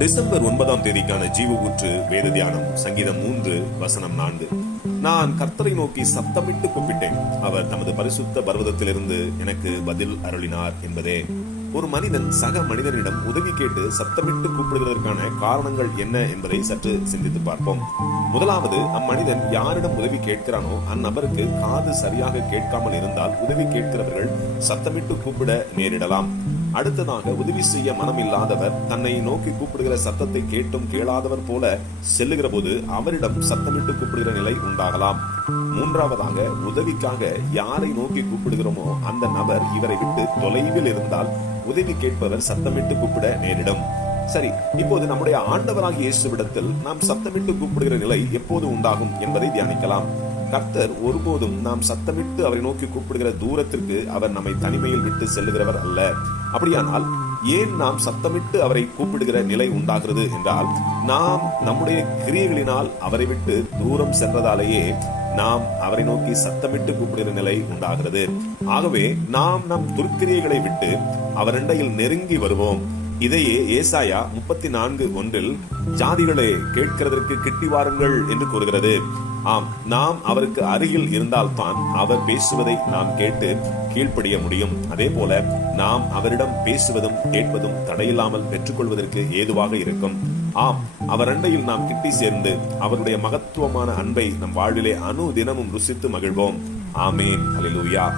December ஒன்பதாம் தேதிக்கான ஜீவ ஊற்று வேத தியானம் சங்கீதம் மூன்று வசனம் நான்கு. நான் கர்த்தரை நோக்கி சத்தமிட்டு கூப்பிட்டேன். அவர் தமது பரிசுத்த பர்வதத்திலிருந்து எனக்கு பதில் அருளினார் என்பதே. ஒரு மனிதன் சக மனிதனிடம் உதவி கேட்டு சத்தமிட்டு கூப்பிடுவதற்கான காரணங்கள் என்ன என்பதை சற்று சிந்தித்து பார்ப்போம். முதலாவது அம்மனிதன் யாரிடம் உதவி கேட்கிறானோ அந்நபருக்கு காது சரியாக கேட்காமல் இருந்தால் உதவி கேட்கிறவர்கள் சத்தமிட்டு கூப்பிட நேரிடலாம். அடுத்ததாக உதவி செய்ய மனம் இல்லாதவர் தன்னை நோக்கி கூப்பிடுகிற சத்தத்தை கேட்டும் கேளாதவர் போல செல்லுகிற போது அவரிடம் சத்தமிட்டு கூப்பிடுகிற நிலை உண்டாகலாம். மூன்றாவதாக உதவிக்காக யாரை நோக்கி கூப்பிடுகிறோமோ அந்த நபர் இவரை விட்டு தொலைவில் இருந்தால் உதவி கேட்பவர் சத்தமிட்டு கூப்பிட நேரிடும். சரி இப்போது நம்முடைய ஆண்டவராகிய இயேசுவிடத்தில் நாம் சத்தமிட்டு கூப்பிடுகிற நிலை எப்போது உண்டாகும் என்பதை தியானிக்கலாம். கர்த்தர் ஒருபோதும் நாம் சத்தமிட்டு அவரை நோக்கி கூப்பிடுகிற தூரத்திற்கு அவர் நம்மை தனிமையில் விட்டு செல்லுகிறவர் அல்ல. அப்படியானால் ஏன் நாம் சத்தமிட்டு அவரை கூப்பிடுகிற நிலை உண்டாகிறது என்றால் நாம் நம்முடைய கிரியைகளினால் அவரை விட்டு தூரம் சென்றதாலேயே நாம் அவரை நோக்கி சத்தமிட்டு கூப்பிடுகிற நிலை உண்டாகிறது. ஆகவே நாம் நம் துர்க்கிரியைகளை விட்டு அவரண்டையில் நெருங்கி வருவோம். இதையே ஏசாயா முப்பத்தி நான்கு ஒன்றில் ஜாதிகளே கேட்கிறதற்கு கிட்டி வாருங்கள் என்று கூறுகிறது. ஆம் நாம் அவருக்கு அருகில் இருந்தால்தான் அவர் பேசுவதை நாம் கேட்டு கீழ்ப்படிய முடியும். அதே போல நாம் அவரிடம் பேசுவதும் கேட்பதும் தடையில்லாமல் பெற்றுக்கொள்வதற்கு ஏதுவாக இருக்கும். ஆம் அவர் அண்டையில் நாம் கிட்டி சேர்ந்து அவருடைய மகத்துவமான அன்பை நம் வாழ்விலே அணு தினமும் ருசித்து மகிழ்வோம். ஆமேன். ஹalleluya.